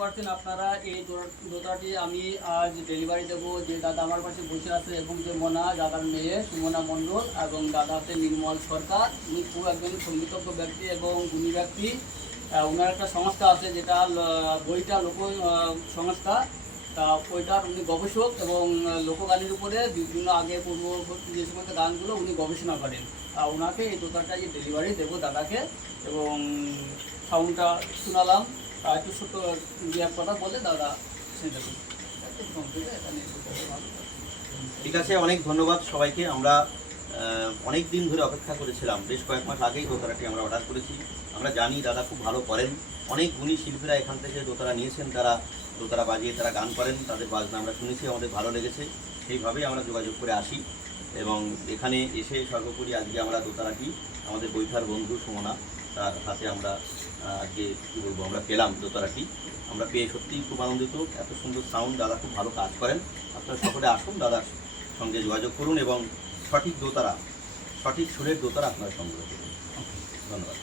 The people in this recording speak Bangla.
পারছেন আপনারা, এই দোতাটি আমি আজ ডেলিভারি দেবো। যে দাদা আমার পাশে বসে আছে এবং যে মোনা, দাদার মেয়ে সুমনা মণ্ডল এবং দাদা আছে নির্মল সরকার। উনি খুব একজন সঙ্গীতজ্ঞ ব্যক্তি এবং গুণী ব্যক্তি। ওনার একটা সংস্থা আছে যেটা বইটা লোক সংস্থা। তা ওইটার উনি গবেষক এবং লোকগানের উপরে বিভিন্ন আগে পূর্ববর্তী যে সমস্ত গানগুলো উনি গবেষণা করেন। আর ওনাকে এই যে ডেলিভারি দেবো দাদাকে এবং সাউন্ডটা শোনালাম। একটু ছোট এক কথা বলে দাদা ঠিক আছে, অনেক ধন্যবাদ সবাইকে। আমরা অনেক দিন ধরে অপেক্ষা করেছিলাম। বেশ কয়েক মাস আগেই দোতারাটি আমরা অর্ডার করেছি। আমরা জানি দাদা খুব ভালো করেন। অনেক গুণী শিল্পীরা এখান থেকে দোতারা নিয়েছেন। তারা দোতারা বাজিয়ে তারা গান করেন। তাদের বাজনা আমরা শুনেছি, আমাদের ভালো লেগেছে। সেইভাবেই আমরা যোগাযোগ করে আসি। এবং এখানে এসে সর্বোপরি আজকে আমরা দোতারাটি আমাদের বৈঠার বন্ধু সুমনা তার হাতে আমরা আজকে কী বলব, আমরা পেলাম দোতারাটি আমরা পেয়ে সত্যিই খুব আনন্দিত। এত সুন্দর সাউন্ড দাদা খুব ভালো কাজ করেন। আপনারা সকলে আসুন, দাদার সঙ্গে যোগাযোগ করুন এবং সঠিক দোতারা সঠিক সুরের দোতারা আপনারা সংগ্রহ করুন। ধন্যবাদ।